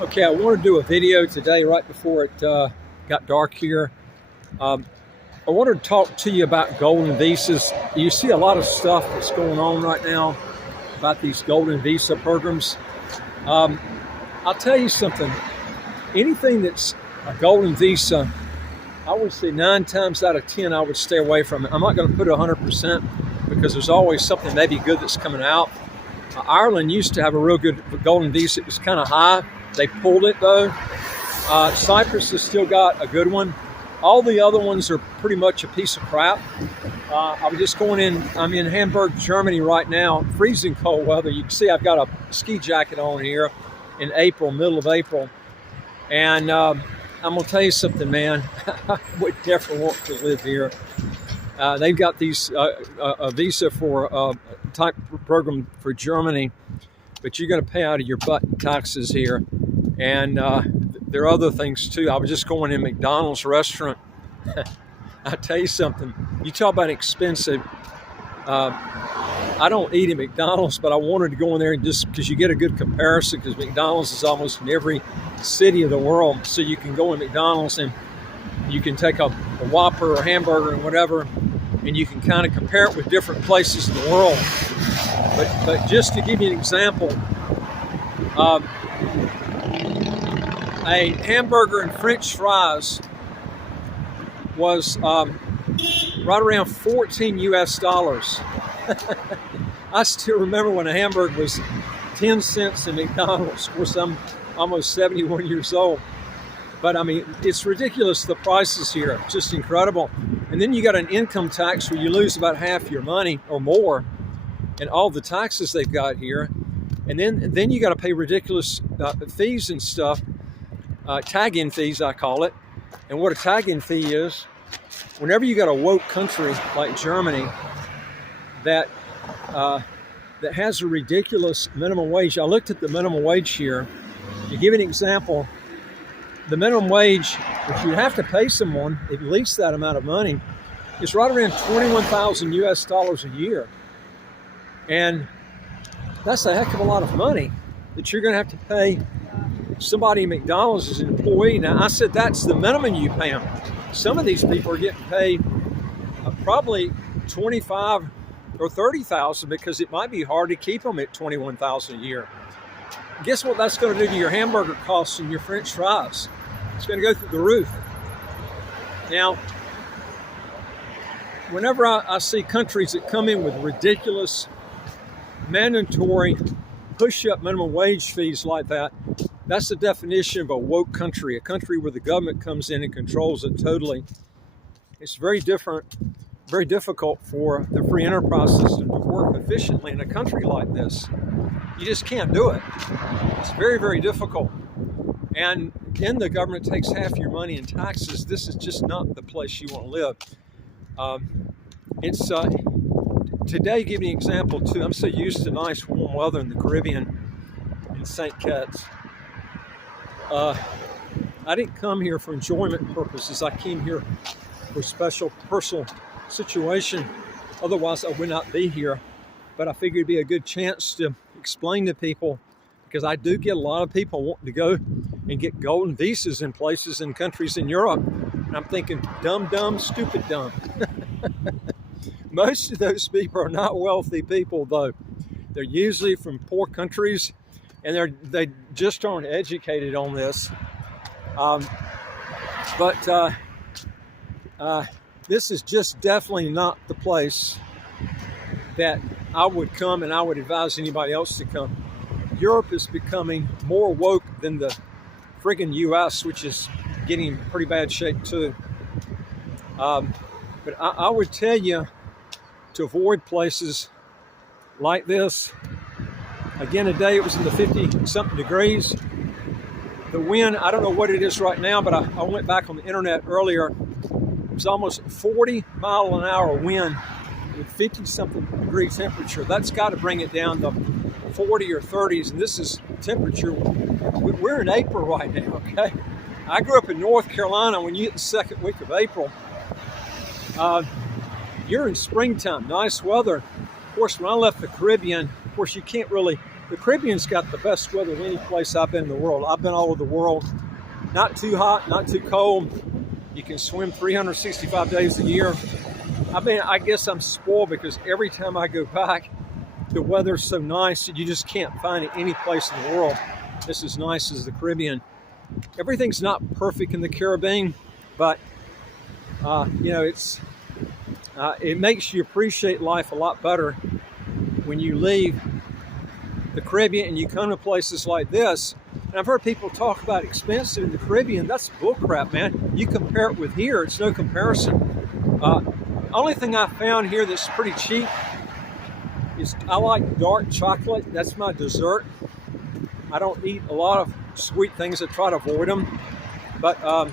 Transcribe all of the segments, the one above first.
Okay, I want to do a video today right before it got dark here. I wanted to talk to you about golden visas. You see a lot of stuff that's going on right now about these golden visa programs. I'll tell you something. Anything that's a golden visa, I would say 9 times out of 10 I would stay away from it. I'm not going to put it 100% because there's always something maybe good that's coming out. Ireland used to have a real good golden visa. It was kind of high. They pulled it though. Cyprus has still got a good one. All the other ones are pretty much a piece of crap. I was just going in, I'm in Hamburg, Germany right now, freezing cold weather. You can see I've got a ski jacket on here in April, middle of April. And I'm gonna tell you something, man. I would never want to live here. They've got these a visa for type program for Germany, but you're gonna pay out of your butt in taxes here. And there are other things too. I was just going in McDonald's restaurant. I tell you something, you talk about expensive. I don't eat at McDonald's, but I wanted to go in there and just because you get a good comparison, because McDonald's is almost in every city of the world. So you can go in McDonald's and you can take a Whopper or hamburger and whatever, and you can kind of compare it with different places in the world. But just to give you an example, a hamburger and French fries was right around 14 US dollars. I still remember when a hamburger was 10 cents in McDonald's. Of course, I'm almost 71 years old. But I mean, it's ridiculous, the prices here, just incredible. And then you got an income tax where you lose about half your money or more, and all the taxes they've got here. And then you got to pay ridiculous fees and stuff, tag-in fees, I call it. And what a tag-in fee is, whenever you got a woke country like Germany that has a ridiculous minimum wage. I looked at the minimum wage here. To give an example, the minimum wage, if you have to pay someone at least that amount of money, is right around 21,000 US dollars a year. And that's a heck of a lot of money that you're going to have to pay somebody in McDonald's as an employee. Now, I said that's the minimum you pay them. Some of these people are getting paid probably 25 or 30,000 because it might be hard to keep them at 21,000 a year. Guess what that's going to do to your hamburger costs and your French fries? It's going to go through the roof. Now, whenever I see countries that come in with ridiculous, mandatory push-up minimum wage fees like that, that's the definition of a woke country, a country where the government comes in and controls it totally. It's very difficult for the free enterprise system to work efficiently in a country like this. You just can't do it. It's very, very difficult. And then the government takes half your money in taxes. This is just not the place you want to live. Today, give me an example too. I'm so used to nice warm weather in the Caribbean, in St. Kitts. I didn't come here for enjoyment purposes. I came here for a special personal situation. Otherwise, I would not be here. But I figured it'd be a good chance to explain to people, because I do get a lot of people wanting to go and get golden visas in places in countries in Europe. And I'm thinking, dumb, stupid dumb. Most of those people are not wealthy people, though. They're usually from poor countries, and they just aren't educated on this. This is just definitely not the place that I would come, and I would advise anybody else to come. Europe is becoming more woke than the friggin' US, which is getting in pretty bad shape too. But I would tell you to avoid places like this. Again, today it was in the 50-something degrees. The wind, I don't know what it is right now, but I went back on the internet earlier. It was almost 40-mile-an-hour wind with 50-something degree temperature. That's got to bring it down to 40 or 30s, and this is temperature. We're in April right now, okay? I grew up in North Carolina. When you get the second week of April, you're in springtime, nice weather. Of course, when I left the Caribbean, of course, you can't really The Caribbean's got the best weather of any place I've been in the world. I've been all over the world. Not too hot, not too cold. You can swim 365 days a year. I mean, I guess I'm spoiled because every time I go back, the weather's so nice that you just can't find it any place in the world that's as nice as the Caribbean. Everything's not perfect in the Caribbean, but you know, it makes you appreciate life a lot better when you leave the Caribbean and you come to places like this. And I've heard people talk about expensive in the Caribbean. That's bullcrap, man. You compare it with here, it's no comparison. Only thing I found here that's pretty cheap is I like dark chocolate. That's my dessert. I don't eat a lot of sweet things. I try to avoid them. But I've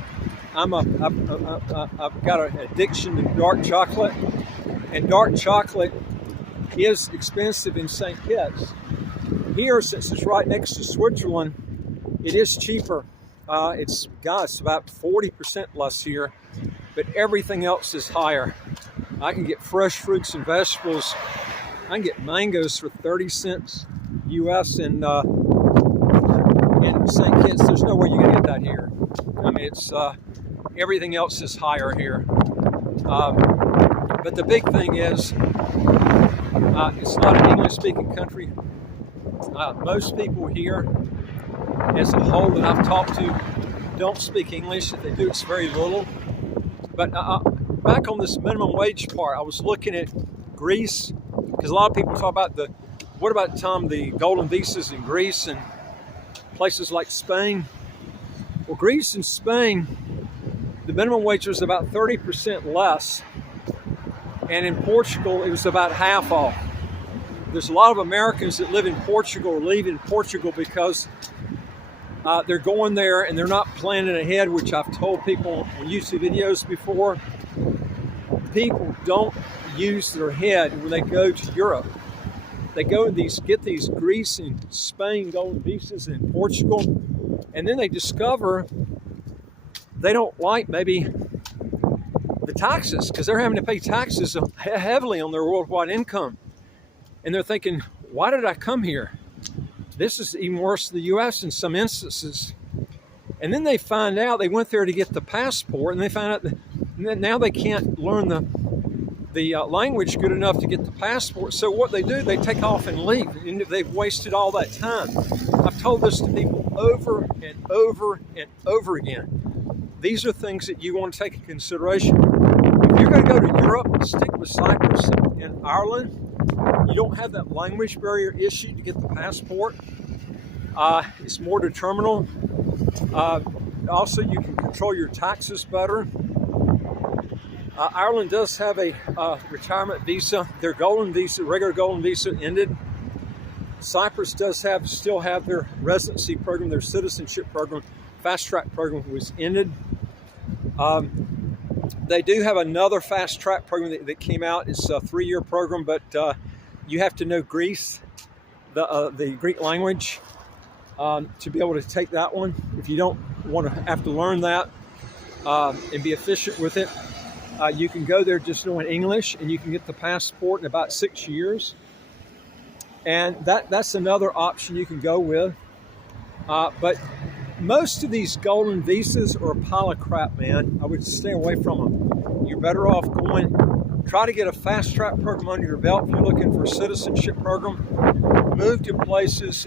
got an addiction to dark chocolate. And dark chocolate is expensive in St. Kitts. Here, since it's right next to Switzerland, it is cheaper. It's about 40% less here, but everything else is higher. I can get fresh fruits and vegetables. I can get mangoes for 30 cents US in St. Kitts. There's no way you're gonna get that here. I mean, it's everything else is higher here. But the big thing is, it's not an English-speaking country. Most people here, as a whole that I've talked to, don't speak English. If they do, it's very little. But back on this minimum wage part, I was looking at Greece, because a lot of people talk about what about, Tom, the golden visas in Greece and places like Spain? Well, Greece and Spain, the minimum wage was about 30% less. And in Portugal, it was about half off. There's a lot of Americans that live in Portugal or leaving Portugal because they're going there and they're not planning ahead, which I've told people on YouTube videos before. People don't use their head when they go to Europe. They go and get these Greece and Spain golden visas in Portugal, and then they discover they don't like maybe the taxes, because they're having to pay taxes heavily on their worldwide income. And they're thinking, why did I come here? This is even worse than the US in some instances. And then they find out, they went there to get the passport, and they find out that now they can't learn the language good enough to get the passport. So what they do, they take off and leave, and they've wasted all that time. I've told this to people over and over and over again. These are things that you want to take into consideration. If you're going to go to Europe, stick with Cyprus and Ireland. You don't have that language barrier issue to get the passport. It's more determinal. Also, you can control your taxes better. Ireland does have a retirement visa. Their golden visa, regular golden visa, ended. Cyprus does still have their residency program, their citizenship program, fast track program was ended. They do have another fast track program that came out. It's a 3-year program, but you have to know Greece, the Greek language, to be able to take that one. If you don't want to have to learn that and be efficient with it, you can go there just knowing English, and you can get the passport in about 6 years. And that's another option you can go with. But most of these golden visas are a pile of crap, man. I would stay away from them. You're better off try to get a fast track program under your belt. If you're looking for a citizenship program, move to places.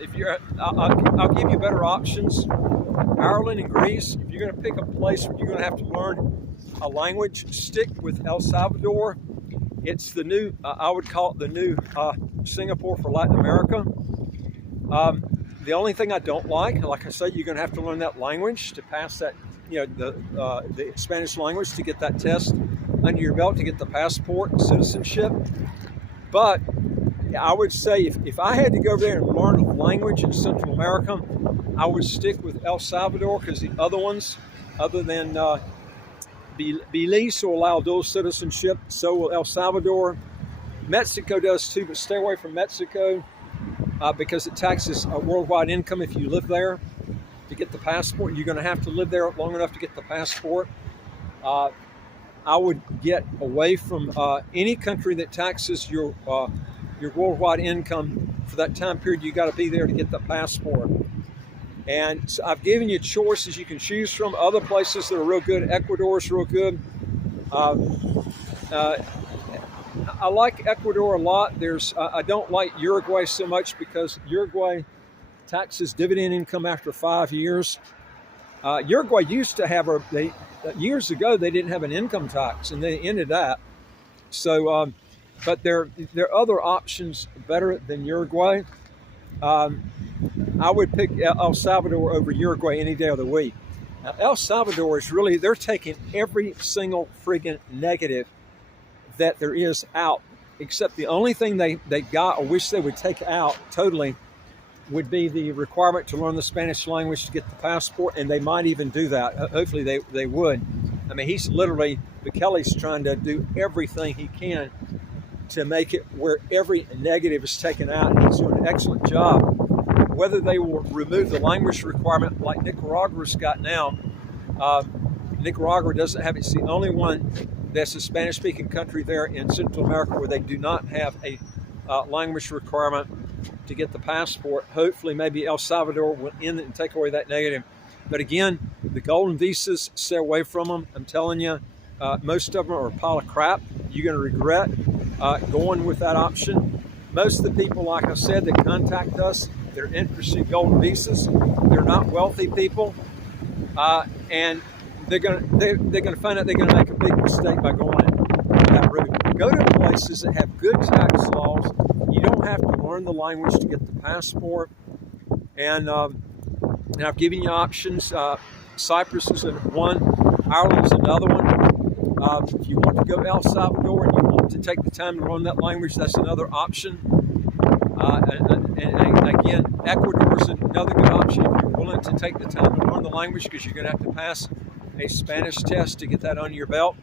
I'll give you better options. Ireland and Greece, if you're going to pick a place where you're going to have to learn a language, stick with El Salvador. It's the new, I would call it the new Singapore for Latin America. The only thing I don't like I said, you're going to have to learn that language to pass that, the Spanish language to get that test under your belt to get the passport and citizenship. But I would say if I had to go there and learn a language in Central America, I would stick with El Salvador, because the other ones, other than Belize will allow dual citizenship, so will El Salvador. Mexico does too, but stay away from Mexico because it taxes worldwide income if you live there to get the passport. You're going to have to live there long enough to get the passport. I would get away from any country that taxes your worldwide income for that time period you got to be there to get the passport. And so I've given you choices you can choose from. Other places that are real good. Ecuador is real good. I like Ecuador a lot. I don't like Uruguay so much because Uruguay taxes dividend income after 5 years. Uruguay used to have years ago they didn't have an income tax, and they ended that. So, but there are other options better than Uruguay. I would pick El Salvador over Uruguay any day of the week. Now, El Salvador is really, they're taking every single friggin' negative that there is out, except the only thing they got or wish they would take out totally would be the requirement to learn the Spanish language to get the passport, and they might even do that. Hopefully they would. I mean, Bukele's trying to do everything he can to make it where every negative is taken out. He's doing an excellent job. Whether they will remove the language requirement like Nicaragua's got now, Nicaragua doesn't have it. It's the only one that's a Spanish-speaking country there in Central America where they do not have a language requirement to get the passport. Hopefully, maybe El Salvador will end it and take away that negative. But again, the golden visas, stay away from them. I'm telling you, most of them are a pile of crap. You're going to regret going with that option. Most of the people, like I said, that contact us, they're interested in golden visas. They're not wealthy people, and they're going to find out they're going to make a big mistake by going that route. Go to places that have good tax laws. You don't have to learn the language to get the passport. And I've given you options. Cyprus is one. Ireland is another one. If you want to go to El Salvador and you want to take the time to learn that language, that's another option. And again, Ecuador is another good option if you're willing to take the time to learn the language, because you're going to have to pass a Spanish test to get that under your belt.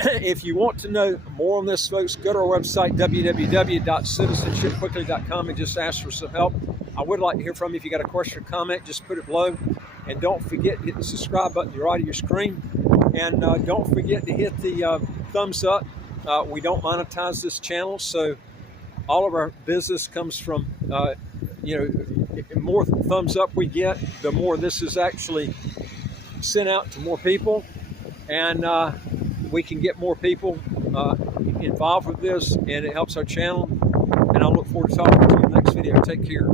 If you want to know more on this, folks, go to our website, www.citizenshipquickly.com, and just ask for some help. I would like to hear from you. If you got a question or comment, just put it below. And don't forget to hit the subscribe button to the right of your screen. And don't forget to hit the thumbs up. We don't monetize this channel, so all of our business comes from, the more thumbs up we get, the more this is actually sent out to more people. And we can get more people involved with this, and it helps our channel. And I look forward to talking to you in the next video. Take care.